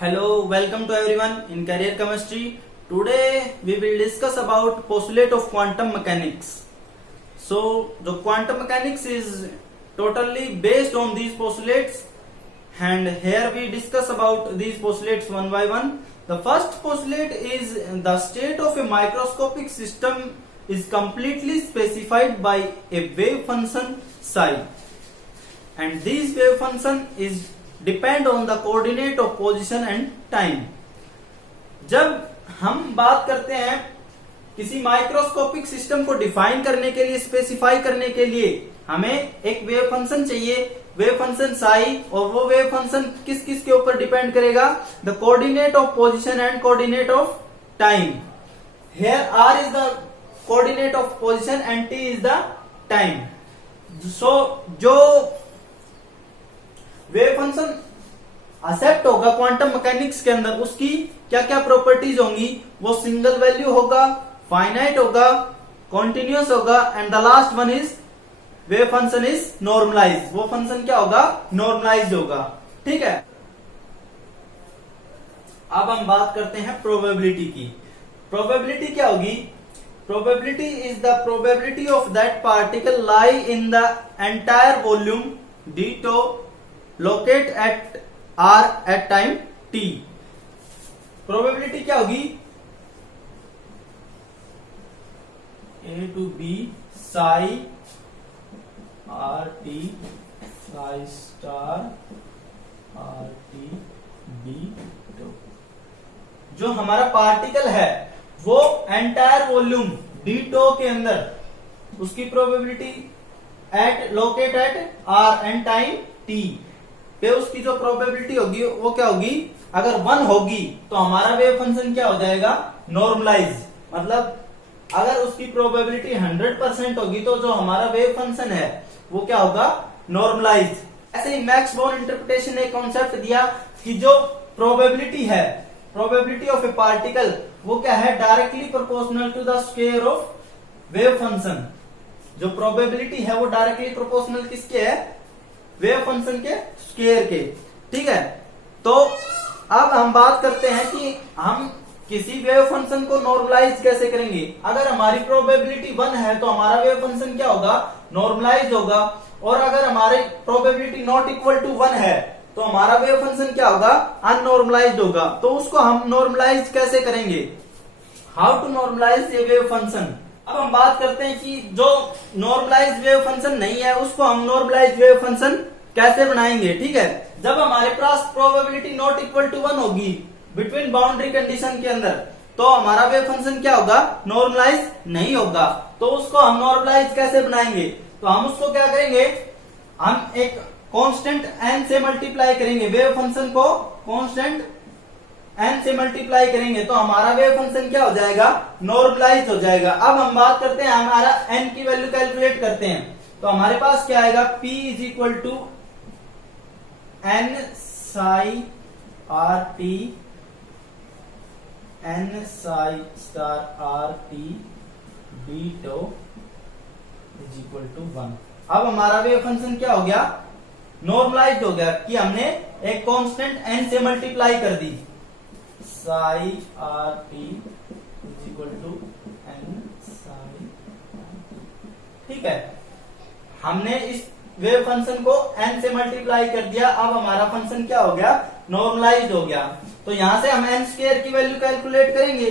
Hello, welcome to everyone in Career Chemistry. Today we will discuss about postulate of quantum mechanics. So the quantum mechanics is totally based on these postulates, and here we discuss about these postulates one by one. The first postulate is the state of a microscopic system is completely specified by a wave function psi, and this wave function is depend on the coordinate of position and time. जब हम बात करते हैं किसी microscopic system को define करने के लिए, स्पेसिफाई करने के लिए हमें एक वेव फंक्शन चाहिए, वेव फंक्शन साई, और वो वेव फंक्शन किस किस के ऊपर डिपेंड करेगा? The coordinate of position and coordinate of time. Here r is the coordinate of position and t is the time. So जो वेव फंक्शन एक्सेप्ट होगा क्वांटम मैकेनिक्स के अंदर, उसकी क्या क्या प्रॉपर्टीज होंगी? वो सिंगल वैल्यू होगा, फाइनाइट होगा, कॉन्टिन्यूअस होगा, and the last one is wave function is normalise. वो फंक्शन क्या होगा? नॉर्मलाइज होगा। ठीक है, अब हम बात करते हैं प्रोबेबिलिटी की। प्रोबेबिलिटी क्या होगी? Probability is the probability of that particle lie in the entire volume d tau locate at r at time t. Probability क्या होगी? A to b psi are t psi star R T b to. जो हमारा particle है वो entire volume d to के अंदर, उसकी probability at locate at are and time T पे उसकी जो प्रोबेबिलिटी होगी वो क्या होगी? अगर 1 होगी तो हमारा वेव फंक्शन क्या हो जाएगा? नॉर्मलाइज। मतलब अगर उसकी प्रोबेबिलिटी 100% होगी तो जो हमारा वेव फंक्शन है वो क्या होगा? नॉर्मलाइज। ऐसे ही मैक्स बोर्न इंटरप्रिटेशन ने कॉन्सेप्ट दिया कि जो प्रोबेबिलिटी है, प्रोबेबिलिटी ऑफ ए पार्टिकल, वो क्या है? Directly proportional to the square of wave function. जो प्रोबेबिलिटी है वो डायरेक्टली प्रोपोर्शनल किसके है? वेव फंक्शन के स्क्वायर के। ठीक है, तो अब हम बात करते हैं कि हम किसी वेव फंक्शन को नॉर्मलाइज कैसे करेंगे। अगर हमारी प्रोबेबिलिटी 1 है तो हमारा वेव फंक्शन क्या होगा? नॉर्मलाइज होगा। और अगर हमारी प्रोबेबिलिटी नॉट इक्वल टू 1 है तो हमारा वेव फंक्शन क्या होगा? अननॉर्मलाइज्ड होगा। तो उसको हम नॉर्मलाइज कैसे करेंगे? How to normalise a wave function. अब हम बात करते हैं कि जो नॉर्मलाइज वेव फंक्शन नहीं है उसको हम नॉर्मलाइज वेव फंक्शन कैसे बनाएंगे। ठीक है, जब हमारे पास प्रोबेबिलिटी नॉट इक्वल टू 1 होगी बिटवीन बाउंड्री कंडीशन के अंदर, तो हमारा वेव फंक्शन क्या होगा? नॉर्मलाइज नहीं होगा। तो उसको हम नॉर्मलाइज कैसे बनाएंगे? तो हम उसको क्या करेंगे? हम एक कांस्टेंट n से मल्टीप्लाई करेंगे, वेव फंक्शन को कांस्टेंट n से मल्टीप्लाई करेंगे तो हमारा वेव फंक्शन क्या हो जाएगा? नॉर्मलाइज हो जाएगा। अब हम बात करते हैं, हमारा n की वैल्यू कैलकुलेट करते हैं तो हमारे पास क्या आएगा? p is equal to n psi R T n psi star R T B tau is equal to 1। अब हमारा वेव फंक्शन क्या हो गया? नॉर्मलाइज हो गया कि हमने एक कांस्टेंट n से मल्टीप्लाई कर दी। Psi are t is equal to n psi. ठीक है, हमने इस वेव फंक्शन को n से मल्टीप्लाई कर दिया। अब हमारा फंक्शन क्या हो गया? नॉर्मलाइज हो गया। तो यहां से हम n स्क्वायर की वैल्यू कैलकुलेट करेंगे।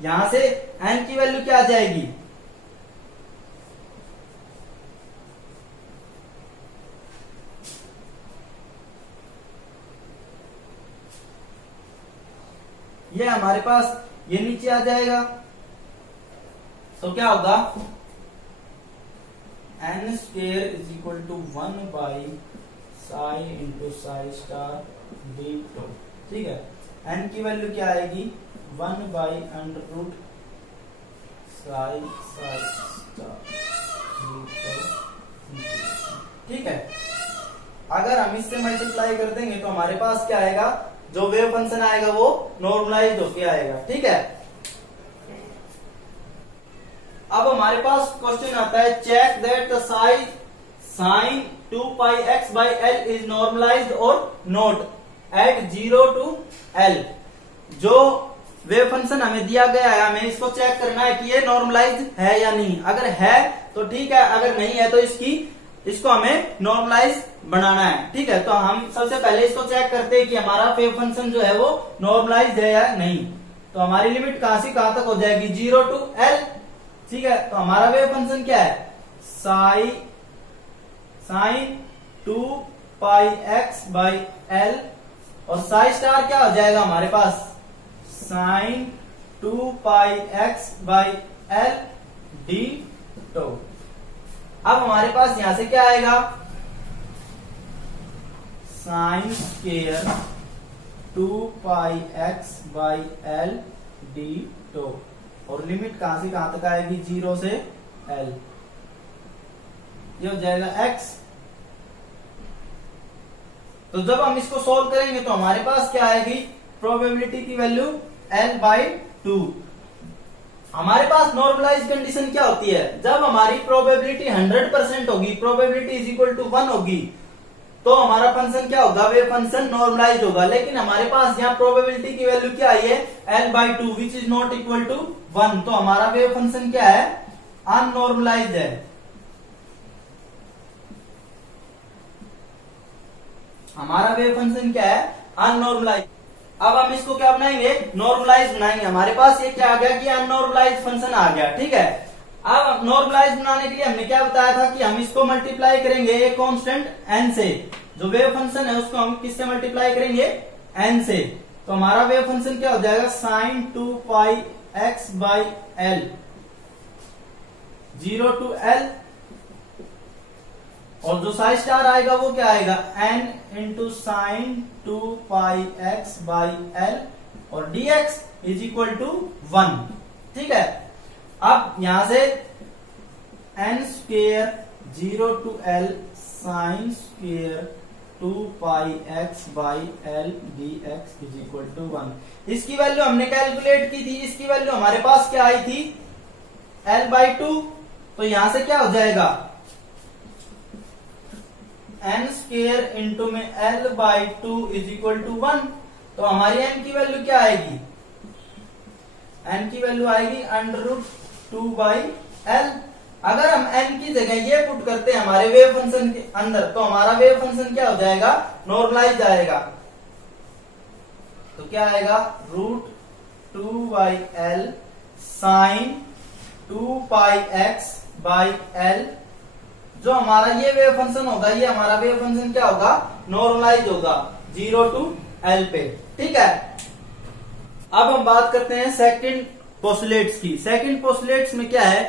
यहां से n की वैल्यू क्या आ जाएगी? ये हमारे पास ये नीचे आ जाएगा। तो क्या होगा? n square is equal to 1 by psi into psi star D tau. ठीक है, n की वैल्यू क्या आएगी? 1 by under root psi psi star D tau. ठीक है, अगर हम इससे मल्टीप्लाई कर देंगे तो हमारे पास क्या आएगा? जो वेव फंक्शन आएगा वो नॉर्मलाइज होके आएगा। ठीक है, अब हमारे पास क्वेश्चन आता है check that the psi sine 2 pi x by L is normalised और नोट एट 0 to L। जो वेव फंक्शन हमें दिया गया है, हमें इसको चेक करना है कि ये नॉर्मलाइज्ड है या नहीं। अगर है तो ठीक है, अगर नहीं है तो इसको हमें नॉर्मलाइज बनाना है। ठीक है, तो हम सबसे पहले इसको चेक करते हैं कि हमारा वेव फंक्शन जो है वो नॉर्मलाइज्ड है या नहीं। तो हमारी लिमिट कहां से कहां तक हो जाएगी, 0 to L। ठीक है, तो हमारा वेव फंक्शन क्या है, sine 2 pi x by L, और साई स्टार क्या हो जाएगा हमारे पास, sine 2 pi x by l d tau. अब हमारे पास यहां से क्या आएगा, sine square 2 pi x by l d tau, और लिमिट कहां से कहां तक आएगी, 0 से L। ये हो जाएगा x। तो जब हम इसको सोल्व करेंगे तो हमारे पास क्या आएगी, प्रोबेबिलिटी की वैल्यू L/2। हमारे पास नॉर्मलाइज कंडीशन क्या होती है, जब हमारी प्रोबेबिलिटी 100% होगी, प्रोबेबिलिटी इज इक्वल टू 1 होगी, तो हमारा फंक्शन क्या होगा, वेव फंक्शन नॉर्मलाइज होगा। लेकिन हमारे पास यहाँ प्रोबेबिलिटी की वैल्यू क्या आई है, L/2 which is not equal to 1, तो हमारा वेव फंक्शन क्या है, अननॉर्मलाइज है। हमारा वेव फंक्शन क्या है, अननॉर्मलाइज। अब हम इसको क्या बनाएंगे, नॉर्मलाइज बनाएंगे। हमारे पास ये क्या आ गया कि अननॉर्मलाइज फंक्शन आ गया। ठीक है, अब नॉर्मलाइज बनाने के लिए हमने क्या बताया था कि हम इसको मल्टीप्लाई करेंगे एक कांस्टेंट n से। जो वेव फंक्शन है उसको हम किससे मल्टीप्लाई करेंगे, n से। तो हमारा वेव फंक्शन क्या हो जाएगा, sine 2 pi x by L 0 to L, और जो साई स्टार आएगा वो क्या आएगा, n into sine 2 pi x by L, और dx इज इक्वल टू 1। ठीक है, अब यहां से n square 0 to L sine square 2 pi x by L dx is equal to 1। इसकी वैल्यू हमने कैलकुलेट की थी, इसकी वैल्यू हमारे पास क्या आई थी, L/2। तो यहां से क्या हो जाएगा, n स्क्वेयर इंटू में L/2 इज इक्वल टू 1। तो हमारी n की वैल्यू क्या आएगी, n की वैल्यू आएगी √2/L। अगर हम n की जगह ये पुट करते हैं हमारे वेव फंक्शन के अंदर, तो हमारा वेव फंक्शन क्या हो जाएगा, नॉर्मलाइज आएगा। तो क्या आएगा, √2/L sine 2 pi x by L. जो हमारा ये वेव फंक्शन होगा, ये हमारा वेव फंक्शन क्या होगा, नॉर्मलाइज होगा 0 to L पे। ठीक है, अब हम बात करते हैं सेकंड पोस्टुलेट्स की। सेकंड पोस्टुलेट्स में क्या है,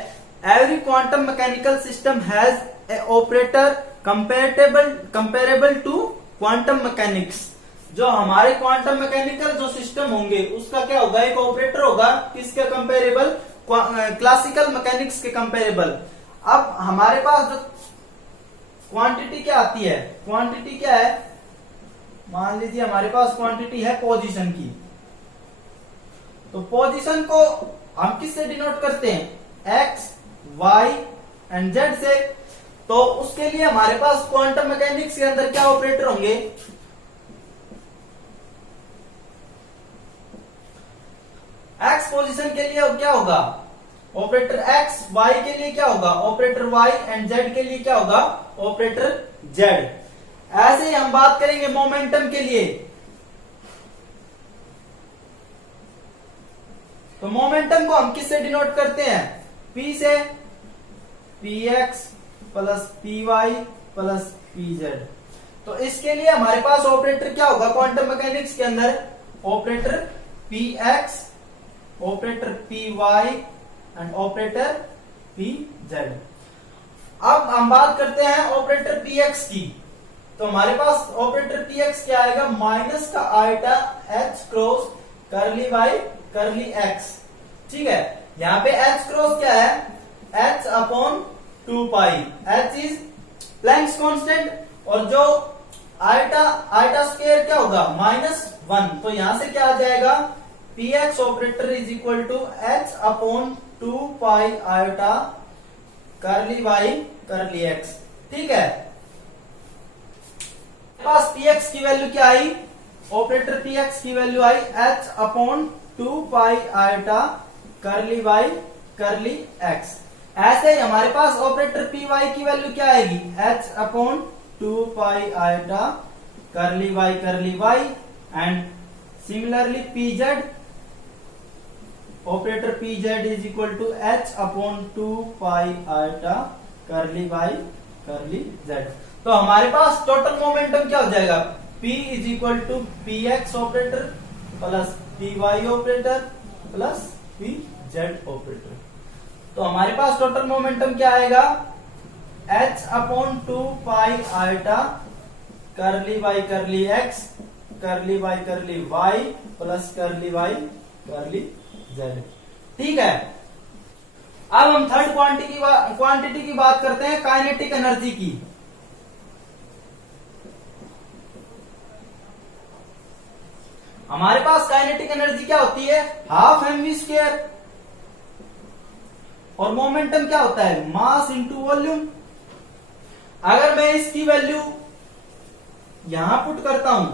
every quantum mechanical system has a operator comparable to quantum mechanics. जो हमारे क्वांटम मैकेनिकल जो सिस्टम होंगे उसका क्या होगा, एक ऑपरेटर होगा, किसके कंपेरेबल, क्लासिकल मैकेनिक्स के कंपेरेबल। अब हमारे पास जो क्वांटिटी क्या आती है, क्वांटिटी क्या है, मान लीजिए हमारे पास क्वांटिटी है पोजीशन की। तो पोजीशन को हम किससे डिनोट करते हैं, एक्स वाई एंड जेड से। तो उसके लिए हमारे पास क्वांटम मैकेनिक्स के अंदर क्या ऑपरेटर होंगे, एक्स पोजीशन के लिए क्या होगा, ऑपरेटर एक्स, वाई के लिए क्या होगा, ऑपरेटर वाई, एंड जेड के लिए क्या होगा, ऑपरेटर जेड। ऐसे ही हम बात करेंगे मोमेंटम के लिए। तो मोमेंटम को हम किससे डिनोट करते हैं, P से, px plus py plus pz। तो इसके लिए हमारे पास ऑपरेटर क्या होगा क्वांटम मैकेनिक्स के अंदर, operator px, operator py and operator pz। अब हम बात करते हैं ऑपरेटर px की। तो हमारे पास ऑपरेटर px क्या आएगा, माइनस का आइटा h क्रॉस करली y करली x। ठीक है, यहाँ पे h क्रॉस क्या है, h upon 2 pi, h is Planck's constant, और जो आइटा स्क्वायर क्या होगा, -1। तो यहां से क्या आ जाएगा, p x operator is equal to h upon 2 pi iota curly y curly x. ठीक है, पास पी एक्स की वैल्यू क्या आई, ऑपरेटर पी एक्स की वैल्यू आई h upon 2 pi iota curly y curly x. ऐसे ही हमारे पास ऑपरेटर पी वाई की वैल्यू क्या आएगी, h upon 2 pi iota curly y and similarly p z, operator p z is equal to h upon 2 pi iota curly y curly z. तो हमारे पास टोटल मोमेंटम क्या हो जाएगा, P is equal to p x operator plus p y operator plus p z operator. तो हमारे पास total momentum क्या आएगा, H upon 2 pi iota curly y curly x curly y curly y plus curly y curly z. ठीक है, अब हम third quantity की बात करते हैं, काइनेटिक एनर्जी की। हमारे पास काइनेटिक एनर्जी क्या होती है, हाफ mv स्क्वायर, और मोमेंटम क्या होता है, मास इंटू वॉल्यूम। अगर मैं इसकी वैल्यू यहां पुट करता हूं,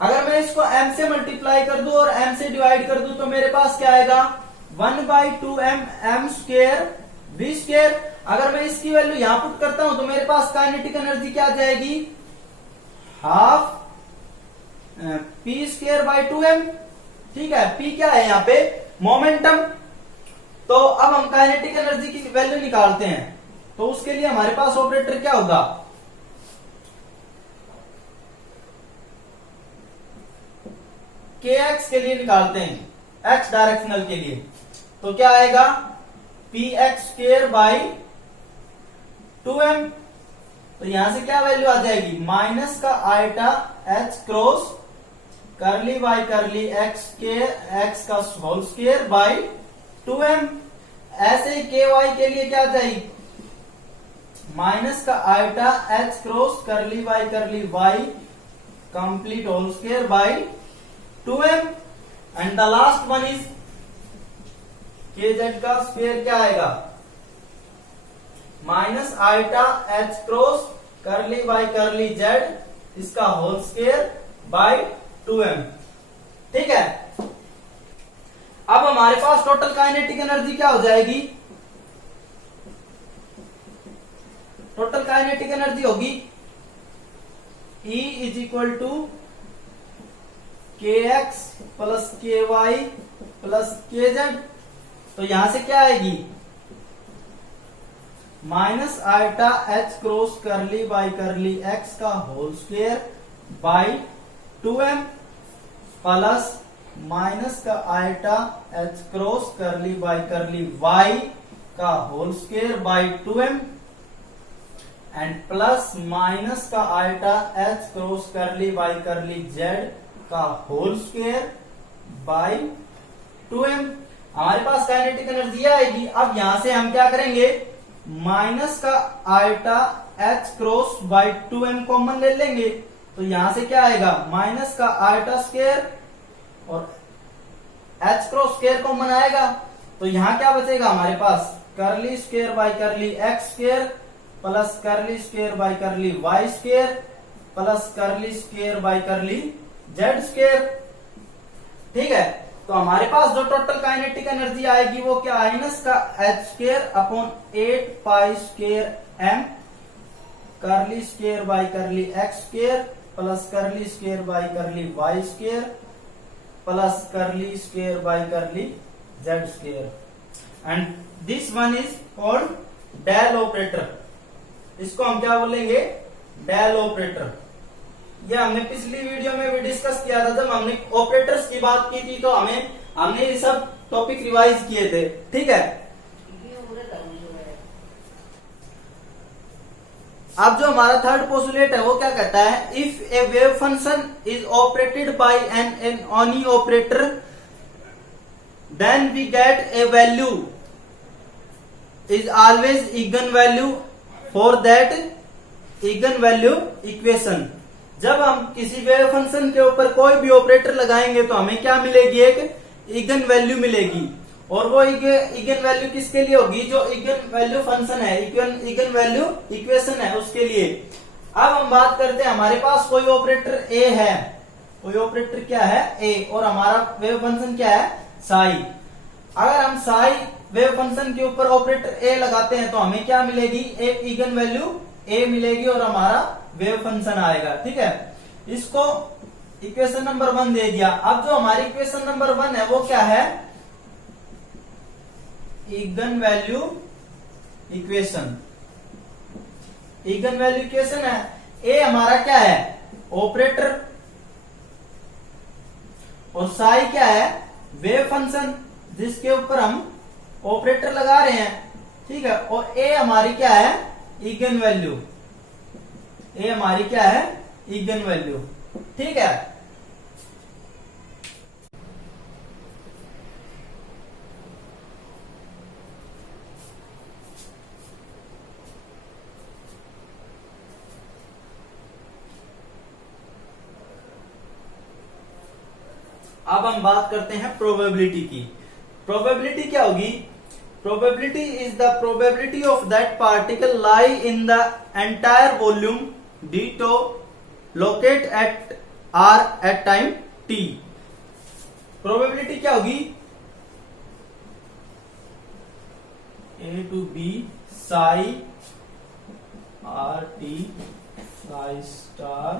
अगर मैं इसको m से मल्टीप्लाई कर दूं और m से डिवाइड कर दूं तो मेरे पास क्या आएगा, 1/2m m square v square. अगर मैं इसकी वैल्यू यहां पुट करता हूं तो मेरे पास काइनेटिक एनर्जी क्या आ जाएगी, half p square by 2m। ठीक है, p क्या है यहाँ पे, मोमेंटम। तो अब हम काइनेटिक एनर्जी की वैल्यू निकालते हैं, तो उसके लिए हमारे पास ऑपरेटर क्या होगा, kx के लिए निकालते हैं, x डायरेक्शनल के लिए। तो क्या आएगा, px स्क्वायर बाई 2m। तो यहां से क्या वैल्यू आ जाएगी, माइनस का iota h cross curly y curly x के एक्स का होल स्क्वायर बाई 2m। ऐसे ही के वाई के लिए क्या आ जाएगी, माइनस का iota h cross curly y complete whole square by 2m। And the last one is k z का स्क्वायर क्या आएगा, minus iota h cross curly y curly z इसका होल स्क्वायर बाई 2m। ठीक है, अब हमारे पास टोटल काइनेटिक एनर्जी क्या हो जाएगी, टोटल काइनेटिक एनर्जी होगी E is equal to k x plus k y plus k z. तो यहां से क्या आएगी, minus iota h cross curly by curly x का whole square by 2m plus minus का iota h cross curly by curly y का whole square by 2m and plus minus का iota h cross curly by curly z का whole square by 2m। हमारे पास kinetic energy आएगी। अब यहां से हम क्या करेंगे, माइनस का iota h cross by 2m common ले लेंगे। तो यहां से क्या आएगा, माइनस का आयटा स्क्वायर और h क्रॉस स्क्वायर कॉमन आएगा। तो यहां क्या बचेगा हमारे पास, curly square by curly x square plus curly square by curly y square plus curly square by curly z square. ठीक है, तो हमारे पास जो टोटल काइनेटिक एनर्जी आएगी वो क्या, माइनस का h square upon 8 pi square m curly square by curly x square plus curly square by curly y square plus curly square by curly z square and this one is called del operator. इसको हम क्या बोलेंगे, del operator. ये हमने पिछली video में भी discuss किया था, जब हमने ऑपरेटर्स की बात की थी तो हमने ये सब टॉपिक रिवाइज किए थे। ठीक है, अब जो हमारा थर्ड पोस्टुलेट है वो क्या कहता है, if a wave function is operated by an any operator then we get a value is always eigen value for that eigen value equation. जब हम किसी वेव फंक्शन के ऊपर कोई भी ऑपरेटर लगाएंगे तो हमें क्या मिलेगी, एक इगन वैल्यू मिलेगी। और वो इगन वैल्यू किसके लिए होगी? जो इगन वैल्यू फंक्शन है, इगन वैल्यू इक्वेशन है उसके लिए। अब हम बात करते हैं, हमारे पास कोई ऑपरेटर ए है, कोई ऑपरेटर क्या है? ए, और हमारा वेव फंक्शन क्या है? साई। अगर हम साई वेव फंक्शन के ऊपर ऑपरेटर ए लगाते हैं तो हमें क्या मिलेगी? एक इगन वैल्यू ए मिलेगी और हमारा वेव फंक्शन आएगा। ठीक है, इसको इक्वेशन नंबर 1 दे दिया। अब जो हमारी इक्वेशन नंबर 1 है वो क्या है? Eigen value equation. Eigen value equation है। ए हमारा क्या है? ऑपरेटर, और साई क्या है? वेव फंक्शन जिसके ऊपर हम ऑपरेटर लगा रहे हैं। ठीक है, और ए हमारी क्या है? Eigen value. ए हमारी क्या है? Eigen value. ठीक है, अब हम बात करते हैं प्रोबेबिलिटी की। प्रोबेबिलिटी क्या होगी? Probability is the probability of that particle lie in the entire volume d locate at r at time t। Probability क्या होगी? a to b psi r t psi star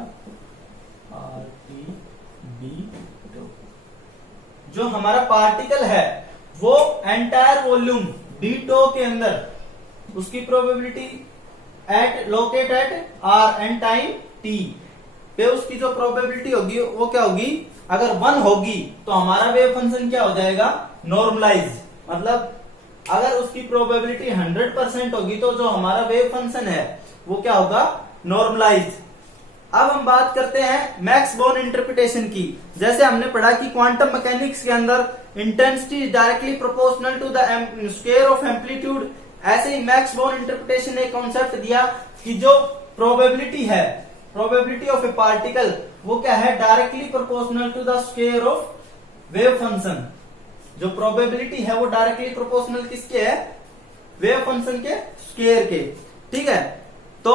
r t b to। जो हमारा particle है वो entire volume d to के अंदर, उसकी probability at locate at are and time T पे उसकी जो प्रोबेबिलिटी होगी वो क्या होगी? अगर 1 होगी तो हमारा वेव फंक्शन क्या हो जाएगा? नॉर्मलाइज। मतलब अगर उसकी प्रोबेबिलिटी 100% होगी तो जो हमारा वेव फंक्शन है वो क्या होगा? नॉर्मलाइज। अब हम बात करते हैं मैक्स बोर्न इंटरप्रिटेशन की। जैसे हमने पढ़ा कि क्वांटम मैकेनिक्स के अंदर intensity is directly proportional to the square of amplitude, ऐसे ही मैक्स बोर्न इंटरप्रिटेशन ने कॉन्सेप्ट दिया कि जो प्रोबेबिलिटी है, प्रोबेबिलिटी ऑफ ए पार्टिकल, वो क्या है? Directly proportional to the square of wave function. जो प्रोबेबिलिटी है वो डायरेक्टली प्रोपोर्शनल किसके है? वेव फंक्शन के स्क्वायर के। ठीक है, तो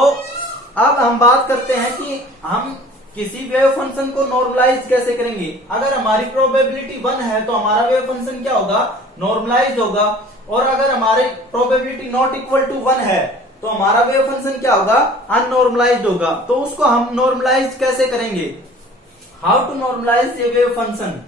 अब हम बात करते हैं कि हम किसी वेव फंक्शन को नॉर्मलाइज कैसे करेंगे। अगर हमारी प्रोबेबिलिटी 1 है तो हमारा वेव फंक्शन क्या होगा? नॉर्मलाइज होगा। और अगर हमारी प्रोबेबिलिटी नॉट इक्वल टू 1 है तो हमारा वेव फंक्शन क्या होगा? अननॉर्मलाइज्ड होगा। तो उसको हम नॉर्मलाइज कैसे करेंगे? How to normalise a wave function?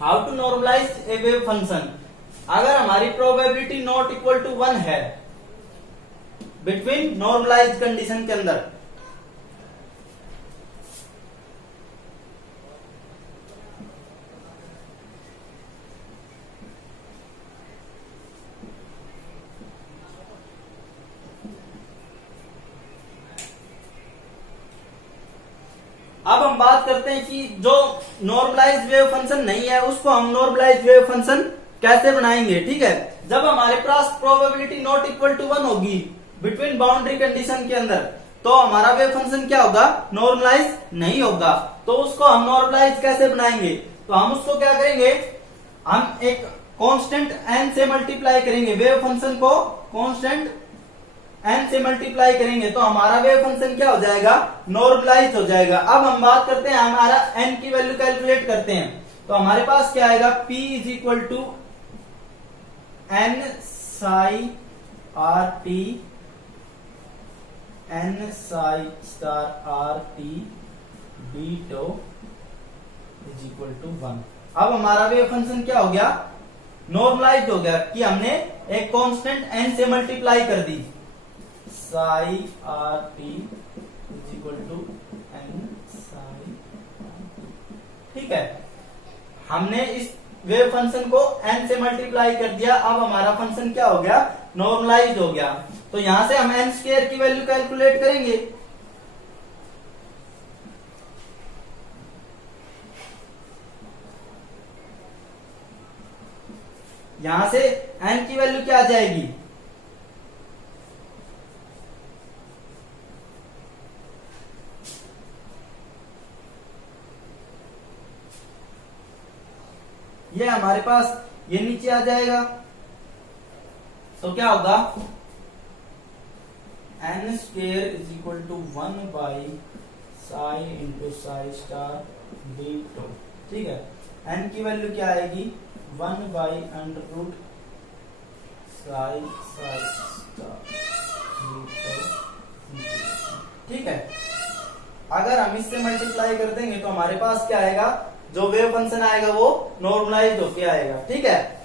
How to normalise a wave function? अगर हमारी प्रोबेबिलिटी नॉट इक्वल टू 1 है बिटवीन नॉर्मलाइज कंडीशन के अंदर, अब हम बात करते हैं कि जो नॉर्मलाइज वेव फंक्शन नहीं है उसको हम नॉर्मलाइज वेव फंक्शन कैसे बनाएंगे। ठीक है, जब हमारे पास प्रोबेबिलिटी नॉट इक्वल टू 1 होगी बिटवीन बाउंड्री कंडीशन के अंदर तो हमारा वेव फंक्शन क्या होगा? नॉर्मलाइज नहीं होगा। तो उसको हम नॉर्मलाइज कैसे बनाएंगे? तो हम उसको क्या करेंगे? हम एक कांस्टेंट n से मल्टीप्लाई करेंगे वेव फंक्शन को, कांस्टेंट n से मल्टीप्लाई करेंगे तो हमारा वेव फंक्शन क्या हो जाएगा, नॉर्मलाइज हो जाएगा। अब हम बात करते हैं, हमारा n की वैल्यू कैलकुलेट करते हैं, तो हमारे पास क्या आएगा, p is equal to n psi R T, n psi star are t d tau is equal to 1। अब हमारा वेव फंक्शन क्या हो गया, नॉर्मलाइज हो गया कि हमने एक कांस्टेंट n से मल्टीप्लाई कर दी, psi are t is equal to n psi, ठीक है। हमने इस वेव फंक्शन को n से मल्टीप्लाई कर दिया, अब हमारा फंक्शन क्या हो गया, नॉर्मलाइज हो गया। तो यहां से हम n स्क्वायर की वैल्यू कैलकुलेट करेंगे, यहां से n की वैल्यू क्या आ जाएगी, ये हमारे पास ये नीचे आ जाएगा, तो क्या होगा, n square is equal to 1 by psi into psi star D tau, ठीक है। n की वैल्यू क्या आएगी, 1 by under root psi psi star D tau, ठीक है। अगर हम इससे मल्टीप्लाई कर देंगे तो हमारे पास क्या आएगा, जो वेव फंक्शन आएगा वो नॉर्मलाइज होके आएगा, ठीक है।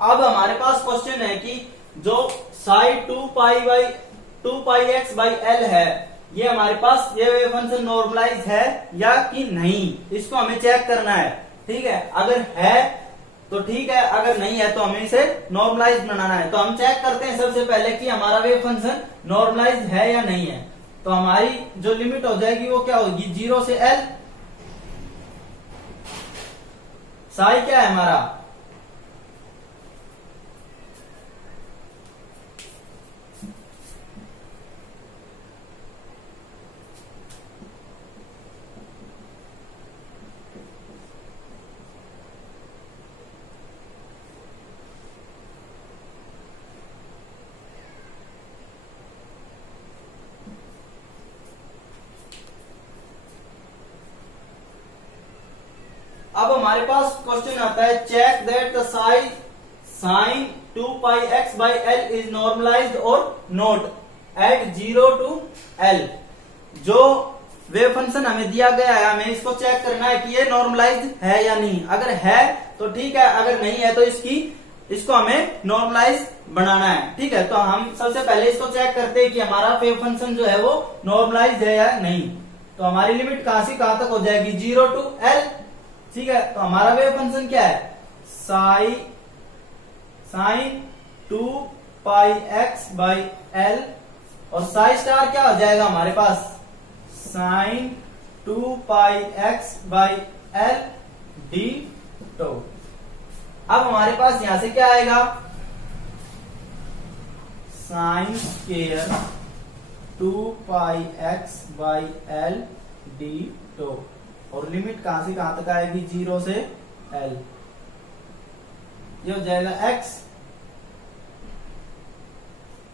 अब हमारे पास क्वेश्चन है कि जो साई 2 पाई x/l है, ये हमारे पास ये वेव फंक्शन नॉर्मलाइज है या कि नहीं, इसको हमें चेक करना है। ठीक है, अगर है तो ठीक है, अगर नहीं है तो हमें इसे नॉर्मलाइज बनाना है। तो हम चेक करते हैं सबसे पहले कि हमारा वेव फंक्शन नॉर्मलाइज है या नहीं है। तो हमारी जो लिमिट हो जाएगी वो क्या होगी, 0 से L। साई क्या है हमारा, अब हमारे पास क्वेश्चन आता है, check that the sine 2 pi x by L is normalised और नोट एट 0 to L। जो वेव फंक्शन हमें दिया गया है, हमें इसको चेक करना है कि ये नॉर्मलाइज्ड है या नहीं। अगर है तो ठीक है, अगर नहीं है तो इसको हमें नॉर्मलाइज बनाना है। ठीक है, तो हम सबसे पहले इसको चेक करते हैं कि हमारा वेव फंक्शन जो है वो नॉर्मलाइज है या नहीं। तो हमारी लिमिट कहां से कहां तक हो जाएगी, 0 to L। ठीक है, तो हमारा वेव फंक्शन क्या है, sine 2 pi x by L, और साई स्टार क्या हो जाएगा हमारे पास, sine 2 pi x by l d tau. अब हमारे पास यहां से क्या आएगा, sine square 2 pi x by l d tau, और लिमिट कहां से कहां तक आएगी, 0 से L। ये हो जाएगा x।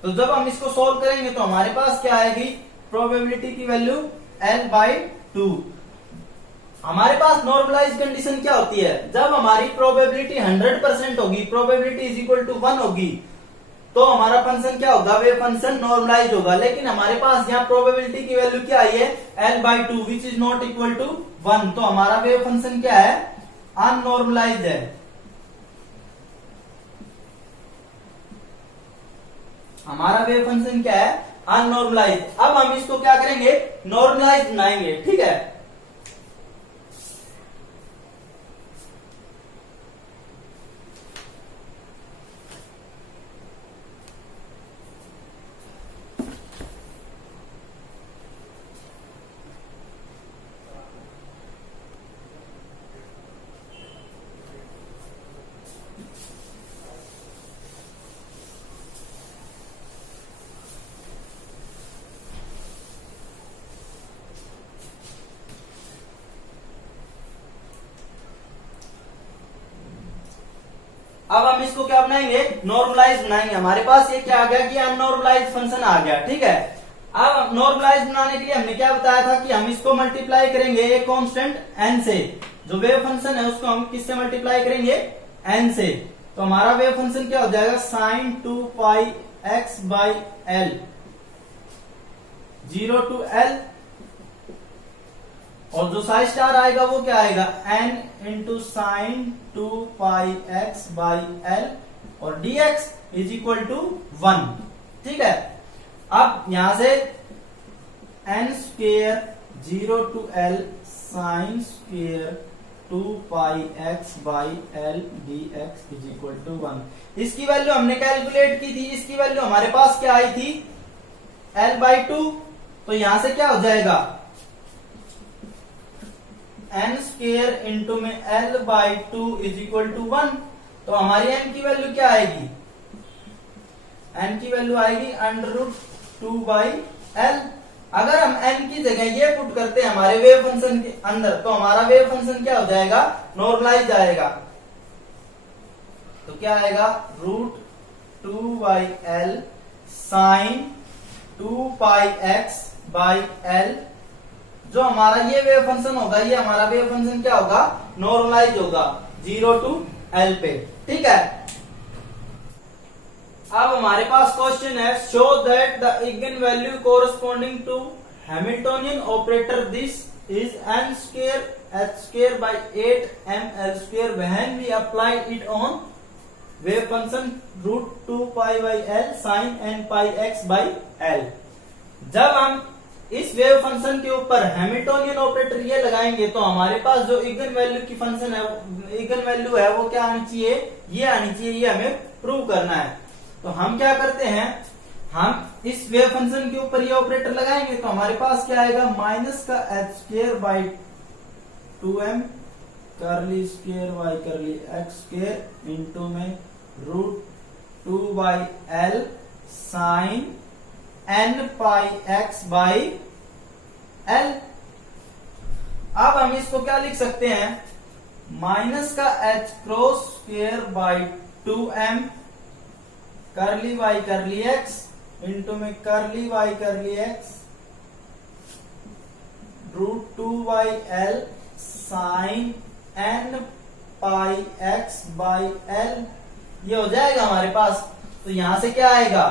तो जब हम इसको सोल्व करेंगे तो हमारे पास क्या आएगी, प्रोबेबिलिटी की वैल्यू L/2। हमारे पास नॉर्मलाइज कंडीशन क्या होती है, जब हमारी प्रोबेबिलिटी 100% होगी, प्रोबेबिलिटी इज इक्वल टू 1 होगी, तो हमारा फंक्शन क्या होगा, वेव फंक्शन नॉर्मलाइज होगा। लेकिन हमारे पास यहाँ प्रोबेबिलिटी की वैल्यू क्या आई है, L/2 which is not equal to 1। तो हमारा वेव फंक्शन क्या है, अननॉर्मलाइज है। हमारा वेव फंक्शन क्या है, अननॉर्मलाइज। अब हम इसको क्या करेंगे, नॉर्मलाइज बनाएंगे। ठीक है, अब हम इसको क्या बनाएंगे, नॉर्मलाइज बनाएंगे। हमारे पास ये क्या आ गया कि अननॉर्मलाइज फंक्शन आ गया। ठीक है, अब नॉर्मलाइज बनाने के लिए हमने क्या बताया था कि हम इसको मल्टीप्लाई करेंगे एक कांस्टेंट n से। जो वेव फंक्शन है उसको हम किससे मल्टीप्लाई करेंगे, n से। तो हमारा वेव फंक्शन क्या हो जाएगा, sine 2 pi x by L 0 to L, और जो साई स्टार आएगा वो क्या आएगा, n into sine 2 pi x by L, और dx इज इक्वल टू 1। ठीक है, अब यहां से n square 0 to L sine square 2 pi x by L dx is equal to 1। इसकी वैल्यू हमने कैलकुलेट की थी, इसकी वैल्यू हमारे पास क्या आई थी, L/2। तो यहां से क्या हो जाएगा, n स्क्वेयर इंटू में L/2 इज इक्वल टू 1। तो हमारी n की वैल्यू क्या आएगी, n की वैल्यू आएगी √2/L। अगर हम n की जगह ये पुट करते हैं हमारे वेव फंक्शन के अंदर, तो हमारा वेव फंक्शन क्या हो जाएगा, नॉर्मलाइज आएगा। तो क्या आएगा, √2/L sine 2 pi x by L. जो हमारा ये वेव फंक्शन होगा, ये हमारा वेव फंक्शन क्या होगा, नॉर्मलाइज होगा 0 to L पे। ठीक है, अब हमारे पास क्वेश्चन है, show that the eigen value corresponding to Hamiltonian operator this is n square h square by 8ml square when we apply it on wave function √2 pi by L sine n pi x by L. जब हम इस wave function के ऊपर Hamiltonian operator ये लगाएंगे तो हमारे पास जो इगन वैल्यू की फंक्शन है, इगन वैल्यू है वो क्या आनी चाहिए, ये आनी चाहिए, ये हमें प्रूव करना है। तो हम क्या करते हैं, हम इस वेव फंक्शन के ऊपर ये ऑपरेटर लगाएंगे तो हमारे पास क्या आएगा, माइनस का H square by 2m curly square by curly x square into में root 2 by L sine n pi x by l. अब हम इसको क्या लिख सकते हैं, माइनस का h cross square by 2m करली वाई करली x इंटू में करली y curly x root 2 by L sine n pi x by L, ये हो जाएगा हमारे पास। तो यहां से क्या आएगा,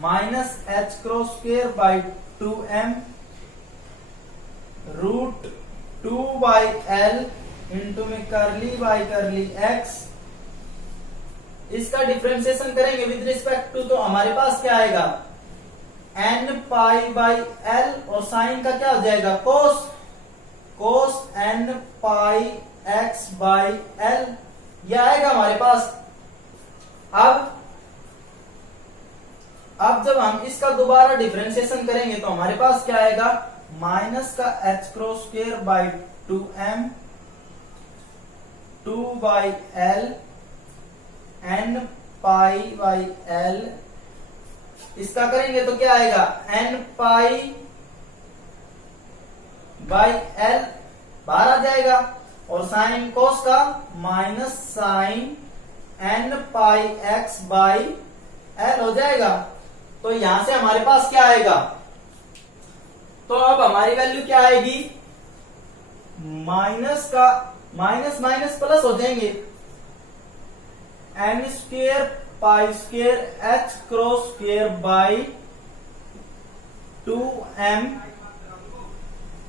minus h cross square by 2m root 2 by L into में करली बाई करली x, इसका डिफरेंशिएशन करेंगे विद रिस्पेक्ट टू, तो हमारे पास क्या आएगा, n पाई बाई एल और साइन का क्या हो जाएगा, कोस, कोस n pi x by l, यह आएगा हमारे पास। अब जब हम इसका दोबारा डिफरेंशिएशन करेंगे तो हमारे पास क्या आएगा, माइनस का h cross square by 2m 2 by L n pi by L, इसका करेंगे तो क्या आएगा, n पाई बाई एल बाहर आ जाएगा, और साइन कोस का minus sine n pi x by L हो जाएगा। तो यहां से हमारे पास क्या आएगा, तो अब हमारी वैल्यू क्या आएगी, माइनस का माइनस माइनस प्लस हो जाएंगे, n square pi square h cross square by 2m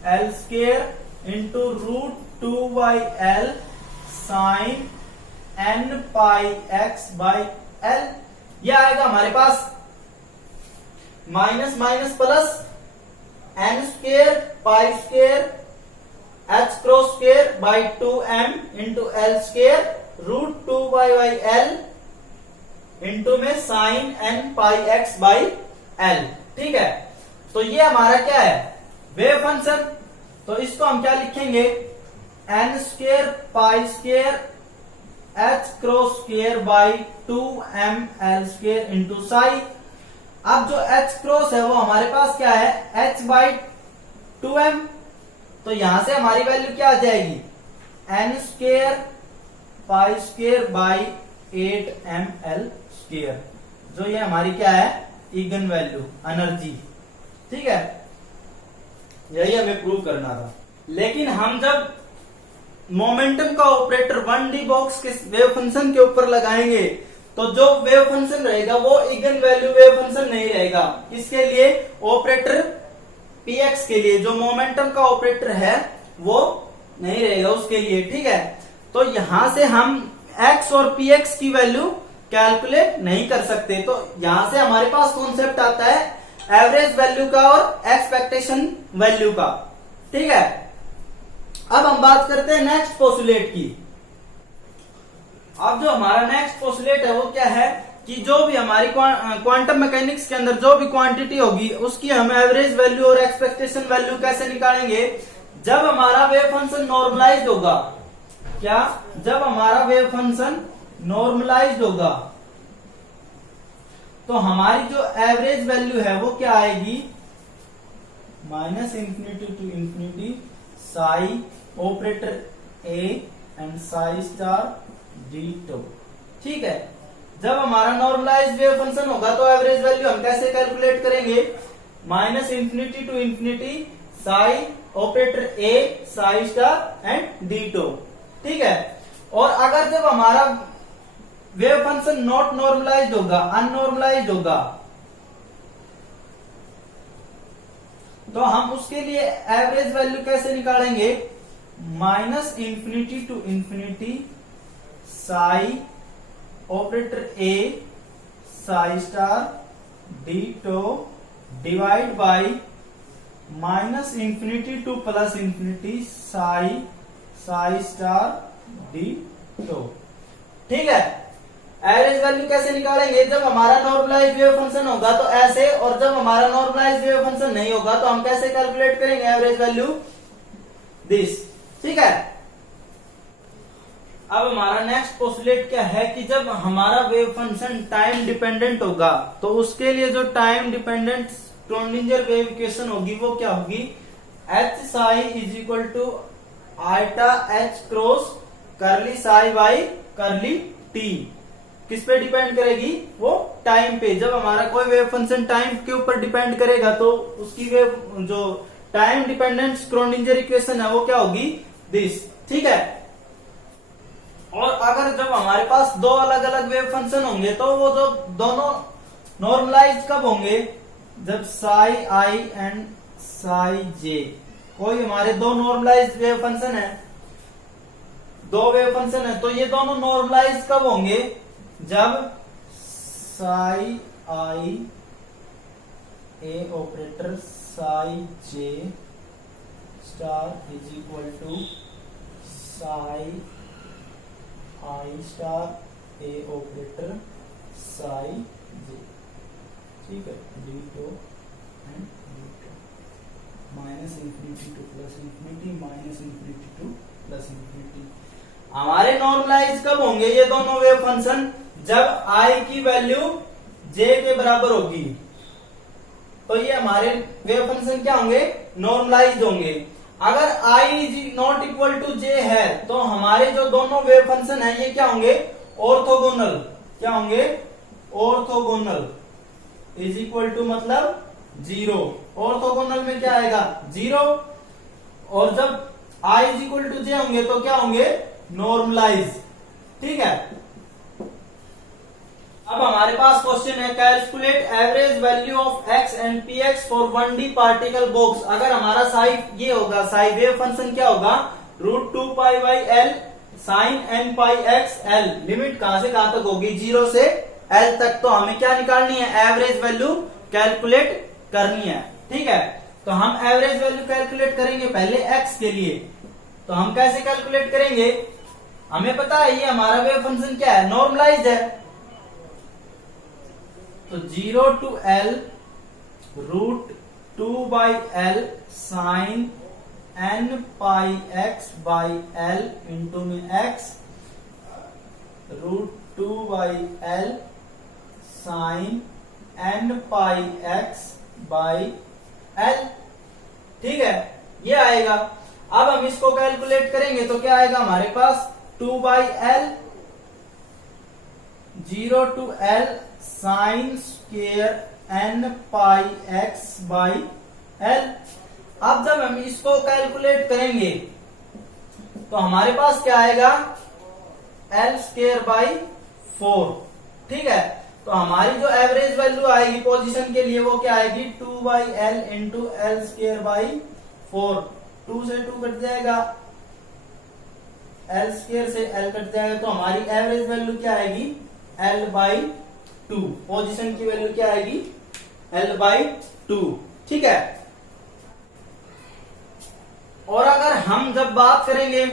l square into root 2 by L sine n pi x by l, यह आएगा हमारे पास। Minus minus plus n square pi square h cross square by 2m into l square root 2 by L into में sine n pi x by L, ठीक है। तो ये हमारा क्या है, वेव फंक्शन। तो इसको हम क्या लिखेंगे, n square pi square h cross square by 2m l square into Sai. अब जो h क्रॉस है वो हमारे पास क्या है, h बाई 2m, तो यहां से हमारी वैल्यू क्या आ जाएगी, n square pi square by 8m L square, जो ये हमारी क्या है, इगन वैल्यू एनर्जी, ठीक है। यही हमें प्रूव करना था। लेकिन हम जब मोमेंटम का ऑपरेटर 1D बॉक्स के वेव फंक्शन के ऊपर लगाएंगे तो जो वेव फंक्शन रहेगा वो इगन वैल्यू वेव फंक्शन नहीं रहेगा। इसके लिए ऑपरेटर px के लिए जो मोमेंटम का ऑपरेटर है वो नहीं रहेगा उसके लिए, ठीक है। तो यहां से हम x और px की वैल्यू कैलकुलेट नहीं कर सकते। तो यहां से हमारे पास कॉन्सेप्ट आता है एवरेज वैल्यू का और एक्सपेक्टेशन वैल्यू का, ठीक है। अब हम बात करते हैं नेक्स्ट पोस्टुलेट की। अब जो हमारा नेक्स्ट पोस्टुलेट है वो क्या है कि जो भी हमारी क्वांटम मैकेनिक्स के अंदर जो भी क्वांटिटी होगी उसकी हम एवरेज वैल्यू और एक्सपेक्टेशन वैल्यू कैसे निकालेंगे, जब हमारा वेव फंक्शन नॉर्मलाइज्ड होगा। क्या, जब हमारा वेव फंक्शन नॉर्मलाइज्ड होगा तो हमारी जो एवरेज वैल्यू है वो क्या आएगी, minus infinity to infinity psi operator A and psi star D tau, ठीक है। जब हमारा नॉर्मलाइज्ड वेव फंक्शन होगा तो एवरेज वैल्यू हम कैसे कैलकुलेट करेंगे, minus infinity to infinity psi operator A psi star and d tau, ठीक है। और अगर जब हमारा वेव फंक्शन नॉट नॉर्मलाइज्ड होगा, अननॉर्मलाइज्ड होगा, तो हम उसके लिए एवरेज वैल्यू कैसे निकालेंगे, minus infinity to infinity psi operator A psi star D tau divide by minus infinity to plus infinity psi star d tau. ठीक है, एवरेज वैल्यू कैसे निकालेंगे? जब हमारा नॉर्मलाइज वेव फंक्शन होगा तो ऐसे, और जब हमारा नॉर्मलाइज वेव फंक्शन नहीं होगा तो हम कैसे कैलकुलेट करेंगे एवरेज वैल्यू? दिस। ठीक है, अब हमारा नेक्स्ट पोस्टुलेट क्या है कि जब हमारा वेव फंक्शन टाइम डिपेंडेंट होगा तो उसके लिए जो time dependent Schrodinger wave equation होगी वो क्या होगी? H psi is equal to iota h cross curly psi by करली टी। किस पे डिपेंड करेगी? वो टाइम पे। जब हमारा कोई वेव फंक्शन टाइम के ऊपर डिपेंड करेगा तो उसकी वेव जो टाइम डिपेंडेंट श्रोडिंगर इक्वेशन है वो क्या होगी? दिस। ठीक है, और अगर जब हमारे पास दो अलग अलग वेव फंक्शन होंगे तो वो जो दोनों नॉर्मलाइज कब होंगे? जब साई आई एंड साई जे, कोई हमारे दो नॉर्मलाइज वेव फंक्शन है, दो वेव फंक्शन है, तो ये दोनों नॉर्मलाइज कब होंगे? जब psi i a operator psi j star is equal to psi i star a operator psi j. ठीक है, d tau and d tau, minus infinity to plus infinity, minus infinity to plus infinity. हमारे normalise कब होंगे ये दोनों wave function? जब आई की value जे के बराबर होगी तो ये हमारे वेव फंक्शन क्या होंगे? नॉर्मलाइज होंगे। अगर i is not equal to j है तो हमारे जो दोनों वेव फंक्शन है ये क्या होंगे? ऑर्थोगोनल। क्या होंगे? ऑर्थोगोनल। इज इक्वल टू मतलब जीरो। ऑर्थोगोनल में क्या आएगा? जीरो। और जब i is equal to j होंगे तो क्या होंगे? नॉर्मलाइज। ठीक है, अब हमारे पास क्वेश्चन है calculate average value of x and px for 1D particle box. अगर हमारा साई ये होगा, साई वेव फंक्शन क्या होगा? Root 2 pi by L sine n pi x L. Limit कहां से कहां तक होगी? 0 से l तक। तो हमें क्या निकालनी है? एवरेज वैल्यू कैलकुलेट करनी है। ठीक है, तो हम एवरेज वैल्यू कैलकुलेट करेंगे पहले x के लिए। तो हम कैसे कैलकुलेट करेंगे? हमें पता है ये हमारा वेव फंक्शन क्या है? नॉर्मलाइज्ड है। तो 0 to l root 2 by L sine n pi x by L into में x root 2 by L sine n pi x by L. ठीक है, ये आएगा। अब हम इसको कैलकुलेट करेंगे तो क्या आएगा हमारे पास? 2 by L 0 to l sine square n pi x by l। अब जब हम इसको कैलकुलेट करेंगे तो हमारे पास क्या आएगा? l square by 4। ठीक है, तो हमारी जो एवरेज वैल्यू आएगी पोजीशन के लिए वो क्या आएगी? 2 by L into l square by 4। 2 से 2 कट जाएगा, एल स्क्वेयर से एल कट जाएगा, तो हमारी एवरेज वैल्यू क्या आएगी? L by 2। पोजीशन की वैल्यू क्या आएगी? L by 2। ठीक है, और अगर हम जब बात करेंगे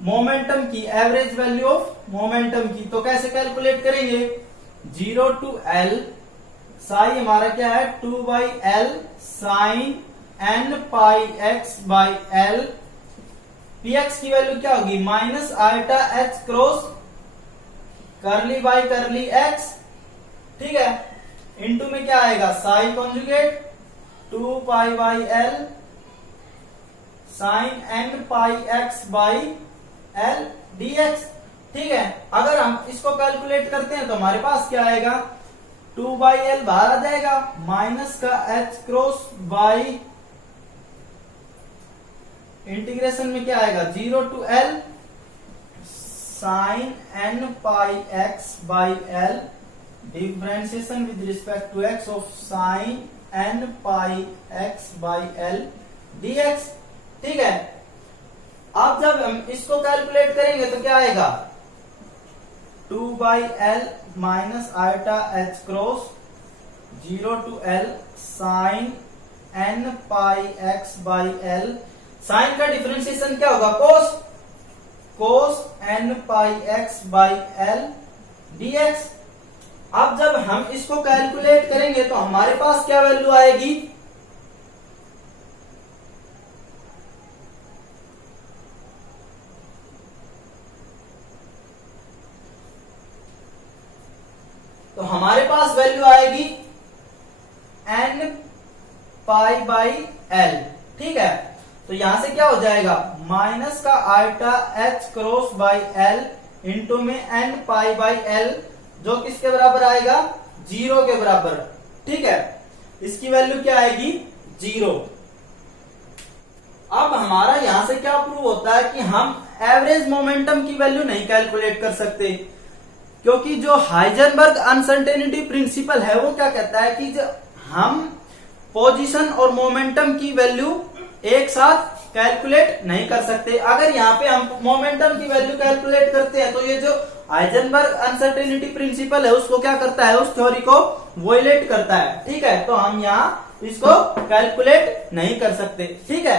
मोमेंटम की, एवरेज वैल्यू ऑफ मोमेंटम की, तो कैसे कैलकुलेट करेंगे? 0 टू l साई हमारा क्या है? 2 by L sine n pi x by L. px की वैल्यू क्या होगी? Minus iota h cross curly by curly x। ठीक है, इनटू में क्या आएगा? Psi conjugate 2 pi by L sine n pi x by L dx। ठीक है, अगर हम इसको कैलकुलेट करते हैं तो हमारे पास क्या आएगा? 2 बाई एल बाहर आ जाएगा, माइनस का h क्रॉस बाई इंटीग्रेशन में क्या आएगा? 0 to l sine n pi x by L differentiation with respect to x of sine n pi x by L dx। ठीक है, अब जब हम इसको कैलकुलेट करेंगे तो क्या आएगा? 2 by l minus iota h cross 0 to l sine n pi x by L, sine का डिफरेंशिएशन क्या होगा, cos, cos n pi x by L dx। अब जब हम इसको कैलकुलेट करेंगे तो हमारे पास क्या वैल्यू आएगी, तो हमारे पास वैल्यू आएगी एन पाई बाई एल, ठीक है। तो यहां से क्या हो जाएगा, माइनस का iota h cross by L into में एन पाई बाई एल, जो किसके बराबर आएगा, 0 के बराबर, ठीक है। इसकी वैल्यू क्या आएगी, 0। अब हमारा यहां से क्या प्रूव होता है कि हम एवरेज मोमेंटम की वैल्यू नहीं कैलकुलेट कर सकते, क्योंकि जो हाइजेनबर्ग अनसर्टेनिटी प्रिंसिपल है वो क्या कहता है कि हम पोजीशन और मोमेंटम की वैल्यू एक साथ कैलकुलेट नहीं कर सकते। अगर यहाँ पे हम मोमेंटम की वैल्यू कैलकुलेट करते हैं तो ये जो हाइजेनबर्ग अनसर्टेनिटी प्रिंसिपल है उसको क्या करता है, उस थ्योरी को वोलेट करता है, ठीक है। तो हम यहाँ इसको कैलकुलेट नहीं कर सकते, ठीक है।